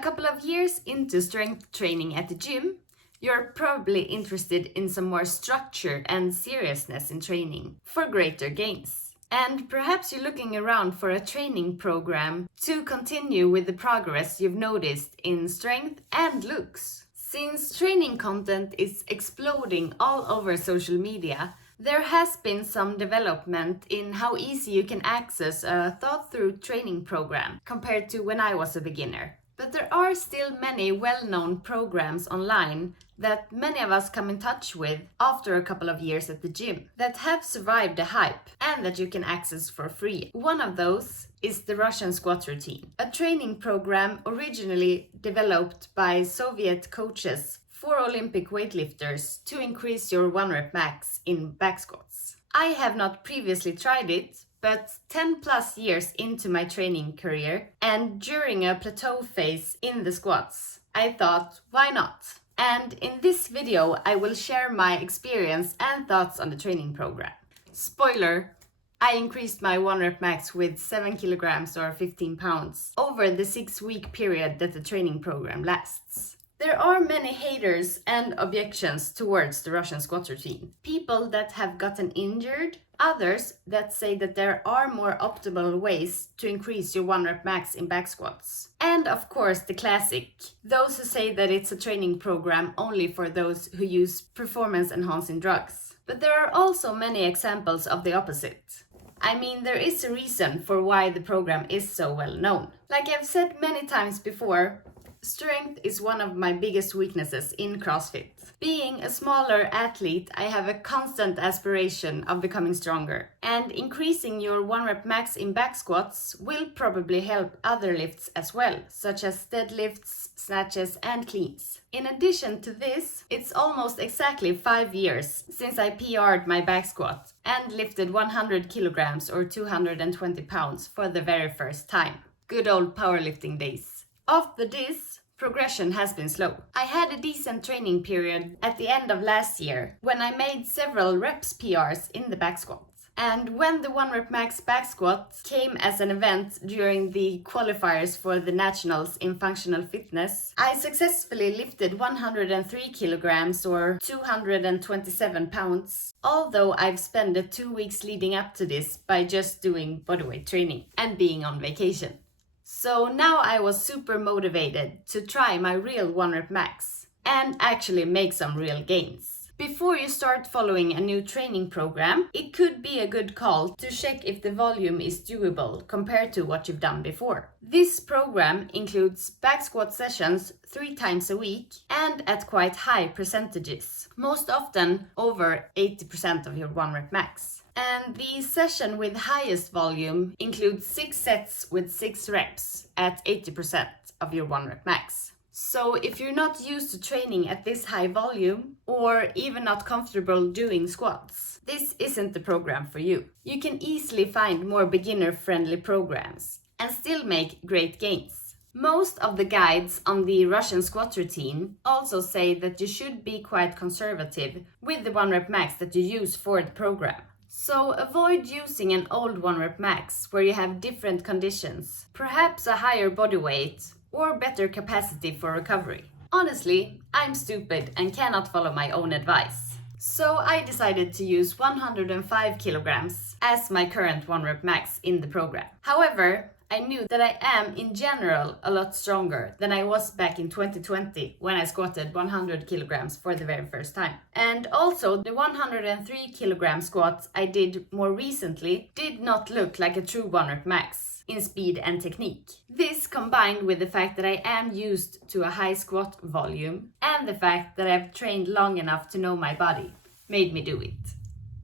couple of years into strength training at the gym, you're probably interested in some more structure and seriousness in training for greater gains. And perhaps you're looking around for a training program to continue with the progress you've noticed in strength and looks. Since training content is exploding all over social media, there has been some development in how easy you can access a thought-through training program compared to when I was a beginner. But there are still many well-known programs online that many of us come in touch with after a couple of years at the gym that have survived the hype and that you can access for free. One of those is the Russian squat routine, a training program originally developed by Soviet coaches for Olympic weightlifters to increase your 1 rep max in back squats. I have not previously tried it, but 10 plus years into my training career and during a plateau phase in the squats, I thought, why not? And in this video, I will share my experience and thoughts on the training program. Spoiler, I increased my 1 rep max with 7 kilograms or 15 pounds over the 6-week period that the training program lasts. There are many haters and objections towards the Russian squat routine. People that have gotten injured, others that say that there are more optimal ways to increase your 1 rep max in back squats. And of course the classic, those who say that it's a training program only for those who use performance enhancing drugs. But there are also many examples of the opposite. I mean, there is a reason for why the program is so well known. Like I've said many times before, strength is one of my biggest weaknesses in CrossFit. Being a smaller athlete, I have a constant aspiration of becoming stronger. And increasing your 1 rep max in back squats will probably help other lifts as well, such as deadlifts, snatches and cleans. In addition to this, it's almost exactly 5 years since I PR'd my back squat and lifted 100 kilograms or 220 pounds for the very first time. Good old powerlifting days. After this, progression has been slow. I had a decent training period at the end of last year when I made several reps PRs in the back squat. And when the 1 rep max back squat came as an event during the qualifiers for the nationals in functional fitness, I successfully lifted 103 kilograms or 227 pounds, although I've spent the 2 weeks leading up to this by just doing bodyweight training and being on vacation. So now I was super motivated to try my real 1 rep max and actually make some real gains. Before you start following a new training program, it could be a good call to check if the volume is doable compared to what you've done before. This program includes back squat sessions 3 times a week and at quite high percentages, most often over 80% of your 1 rep max. And the session with highest volume includes 6 sets with 6 reps at 80% of your 1 rep max. So if you're not used to training at this high volume or even not comfortable doing squats, this isn't the program for you. You can easily find more beginner-friendly programs and still make great gains. Most of the guides on the Russian squat routine also say that you should be quite conservative with the 1 rep max that you use for the program. So avoid using an old 1 rep max where you have different conditions, perhaps a higher body weight or better capacity for recovery. Honestly, I'm stupid and cannot follow my own advice. So I decided to use 105 kilograms as my current 1 rep max in the program. However, I knew that I am in general a lot stronger than I was back in 2020 when I squatted 100 kilograms for the very first time. And also the 103 kilogram squats I did more recently did not look like a true 1 rep max in speed and technique. This combined with the fact that I am used to a high squat volume and the fact that I've trained long enough to know my body made me do it.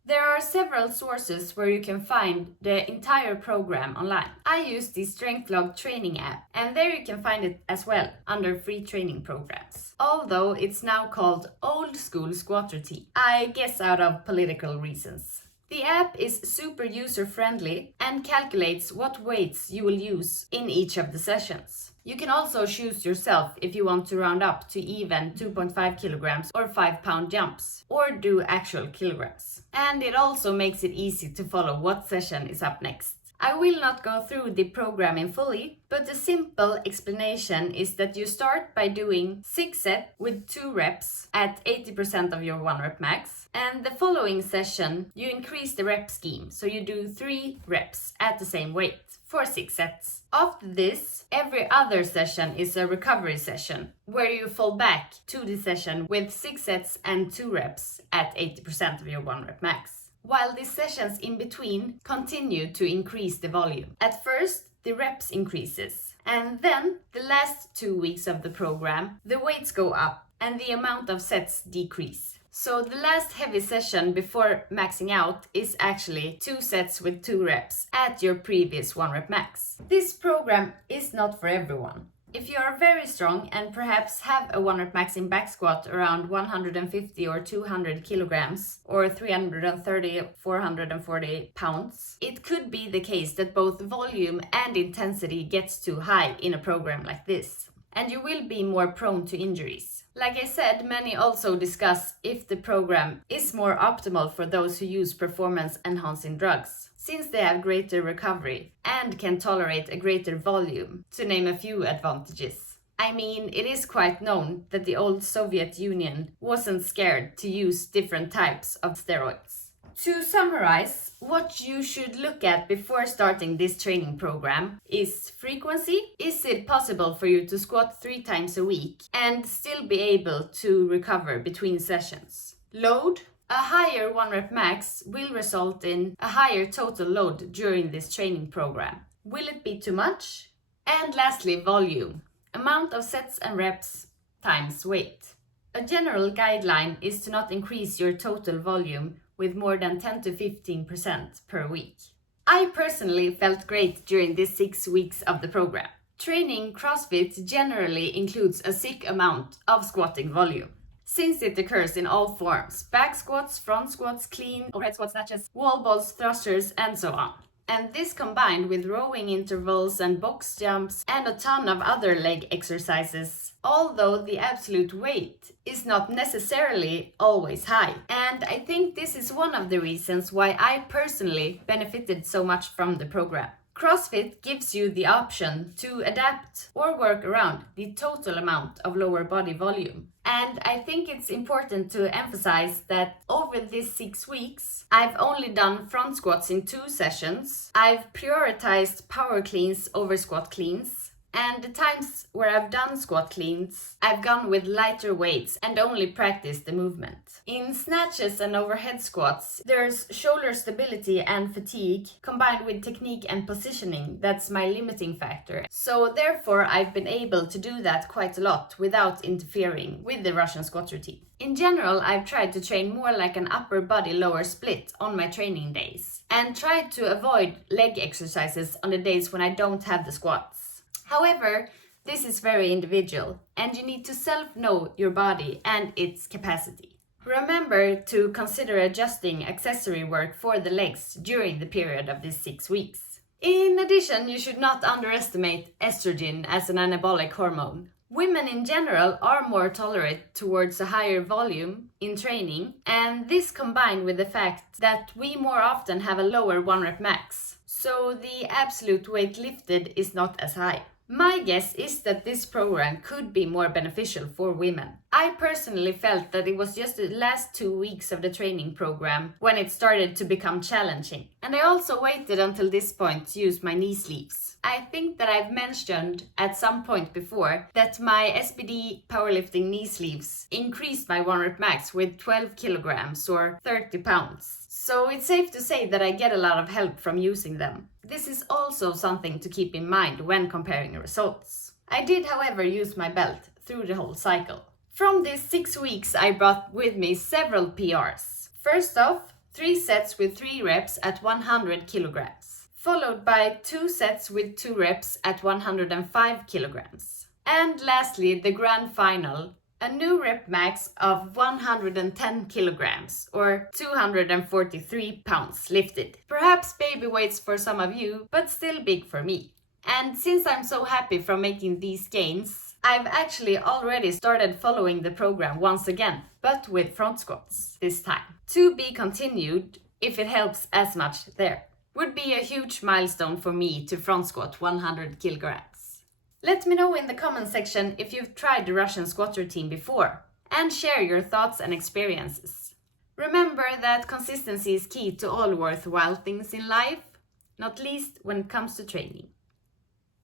There are several sources where you can find the entire program online. I use the StrengthLog training app and there you can find it as well under free training programs. Although it's now called Old School Squat Routine, I guess out of political reasons. The app is super user-friendly and calculates what weights you will use in each of the sessions. You can also choose yourself if you want to round up to even 2.5 kilograms or 5-pound jumps, or do actual kilograms. And it also makes it easy to follow what session is up next. I will not go through the program in fully, but the simple explanation is that you start by doing 6 sets with 2 reps at 80% of your 1 rep max, and the following session you increase the rep scheme, so you do 3 reps at the same weight for 6 sets. After this, every other session is a recovery session, where you fall back to the session with 6 sets and 2 reps at 80% of your 1 rep max. While the sessions in between continue to increase the volume. At first, the reps increases, and then the last 2 weeks of the program, the weights go up and the amount of sets decrease. So the last heavy session before maxing out is actually 2 sets with 2 reps at your previous 1 rep max. This program is not for everyone. If you are very strong and perhaps have a 1 rep max in back squat around 150 or 200 kilograms or 330 440 pounds, it could be the case that both volume and intensity gets too high in a program like this, and you will be more prone to injuries. Like I said, many also discuss if the program is more optimal for those who use performance-enhancing drugs, since they have greater recovery and can tolerate a greater volume, to name a few advantages. I mean, it is quite known that the old Soviet Union wasn't scared to use different types of steroids. To summarize, what you should look at before starting this training program is frequency. Is it possible for you to squat 3 times a week and still be able to recover between sessions? Load. A higher 1 rep max will result in a higher total load during this training program. Will it be too much? And lastly, volume. Amount of sets and reps times weight. A general guideline is to not increase your total volume with more than 10 to 15% per week. I personally felt great during these 6 weeks of the program. Training CrossFit generally includes a sick amount of squatting volume, since it occurs in all forms: back squats, front squats, clean, overhead squat snatches, wall balls, thrusters, and so on. And this combined with rowing intervals and box jumps and a ton of other leg exercises, although the absolute weight is not necessarily always high. And I think this is one of the reasons why I personally benefited so much from the program. CrossFit gives you the option to adapt or work around the total amount of lower body volume. And I think it's important to emphasize that over these 6 weeks, I've only done front squats in 2 sessions. I've prioritized power cleans over squat cleans. And the times where I've done squat cleans, I've gone with lighter weights and only practiced the movement. In snatches and overhead squats, there's shoulder stability and fatigue combined with technique and positioning that's my limiting factor. So therefore, I've been able to do that quite a lot without interfering with the Russian squat routine. In general, I've tried to train more like an upper body lower split on my training days and tried to avoid leg exercises on the days when I don't have the squats. However, this is very individual and you need to self-know your body and its capacity. Remember to consider adjusting accessory work for the legs during the period of these 6 weeks. In addition, you should not underestimate estrogen as an anabolic hormone. Women in general are more tolerant towards a higher volume in training, and this combined with the fact that we more often have a lower 1 rep max, so the absolute weight lifted is not as high. My guess is that this program could be more beneficial for women. I personally felt that it was just the last 2 weeks of the training program when it started to become challenging. And I also waited until this point to use my knee sleeves. I think that I've mentioned at some point before that my SPD powerlifting knee sleeves increased my 1 rep max with 12 kilograms or 30 pounds. So it's safe to say that I get a lot of help from using them. This is also something to keep in mind when comparing results. I did, however, use my belt through the whole cycle. From these 6 weeks, I brought with me several PRs. First off, 3 sets with 3 reps at 100 kilograms, followed by 2 sets with 2 reps at 105 kilograms. And lastly, the grand final, a new rep max of 110 kilograms or 243 pounds lifted. Perhaps baby weights for some of you, but still big for me. And since I'm so happy from making these gains, I've actually already started following the program once again, but with front squats this time. To be continued if it helps as much there. Would be a huge milestone for me to front squat 100 kilograms. Let me know in the comment section if you've tried the Russian squat routine before, and share your thoughts and experiences. Remember that consistency is key to all worthwhile things in life, not least when it comes to training.